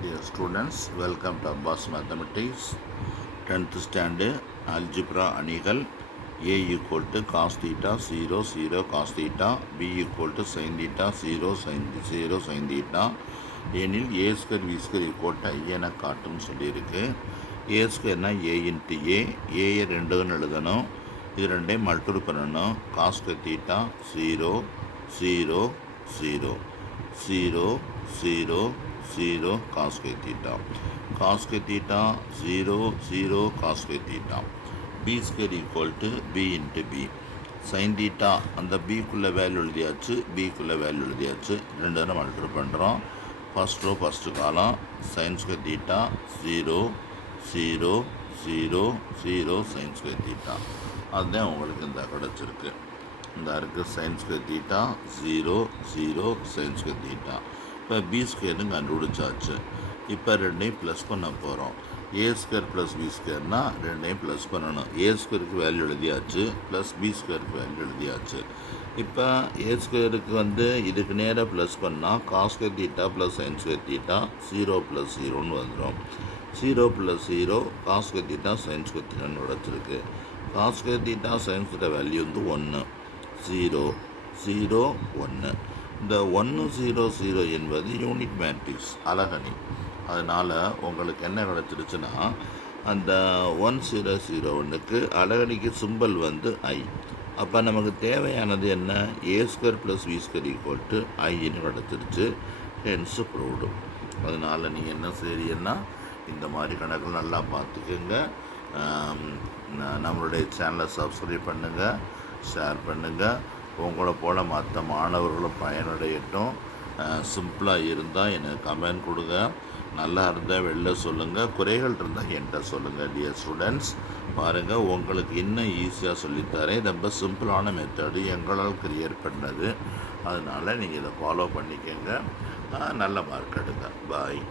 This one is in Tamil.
Dear students, welcome to Abbas Mathematics 10th standard Algebra அணிகள். A equal to cos theta 0 0 cos theta, B equal to sin theta 0 sin theta எனில் a square b square equal to I என காட்டும் சொல்லியிருக்கு. a squareனா a into a ரெண்டுன்னு எழுதணும். இது ரெண்டையும் மல்டிபிள் பண்ணணும். cos square theta 0 0 0 0 0 0 cos square theta, cos square theta 0 0 cos square theta, b square equal to b into b, sin theta அந்த bக்குள்ள வேல்யூ எழுதியாச்சு, bக்குள்ள வேல்யூ எழுதியாச்சு, ரெண்டு தடவை மல்டிபிள் பண்ணுறோம். First row first column sin square theta 0 0 0 0 sin square theta, அதுதான் உங்களுக்கு இந்த கிடச்சிருக்கு. இந்த இருக்குது sin square theta 0 0 sin square theta. இப்போ பி ஸ்கொயர்னு கண்டுபிடிச்சாச்சு. இப்போ ரெண்டையும் ப்ளஸ் பண்ண போகிறோம். ஏ ஸ்கொயர் ப்ளஸ் பி ஸ்கொயர்னா ரெண்டையும் ப்ளஸ் பண்ணணும். ஏ ஸ்கொயருக்கு வேல்யூ எழுதியாச்சு, ப்ளஸ் பி ஸ்கொயருக்கு வேல்யூ எழுதியாச்சு. இப்போ ஏ ஸ்கொயருக்கு இதுக்கு நேராக ப்ளஸ் பண்ணால் cos square theta plus sine square theta 0 + 0ன்னு வந்துடும். 0 + 0 cos square theta sine square தீட்டான்னு கிடச்சிருக்கு. Cos square theta sine square value 1 0 0 1. இந்த 1 0 0 என்பது யூனிட் மேட்ரிக்ஸ் அலகணி. அதனால் உங்களுக்கு என்ன கிடச்சிருச்சுன்னா அந்த 1 0 0 1க்கு அலகணிக்கு சிம்பல் I. அப்போ நமக்கு தேவையானது என்ன? a square plus b square equal to ஐன்னு கிடச்சிருச்சு. Hence proved. அதனால் நீங்கள் என்ன செய்றீங்கன்னா இந்த மாதிரி கணக்கு நல்லா பார்த்துக்குங்க. நம்மளுடைய சேனலை சப்ஸ்கிரைப் பண்ணுங்கள், ஷேர் பண்ணுங்கள். உங்களை போல் மற்ற மாணவர்களும் பயனடையட்டும். சிம்பிளாக இருந்தால் எனக்கு கமெண்ட் கொடுங்க. நல்லா இருந்தால் வெளில சொல்லுங்கள், குறைகள் இருந்தால் என்கிட்ட சொல்லுங்கள். டியர் ஸ்டூடெண்ட்ஸ், பாருங்கள், உங்களுக்கு இன்னும் ஈஸியாக சொல்லித்தரேன். ரொம்ப சிம்பிளான மெத்தடு எங்களால் கிரியேட் பண்ணது. அதனால் நீங்கள் இதை ஃபாலோ பண்ணிக்கோங்க. நல்ல மார்க் எடுங்க. பாய்.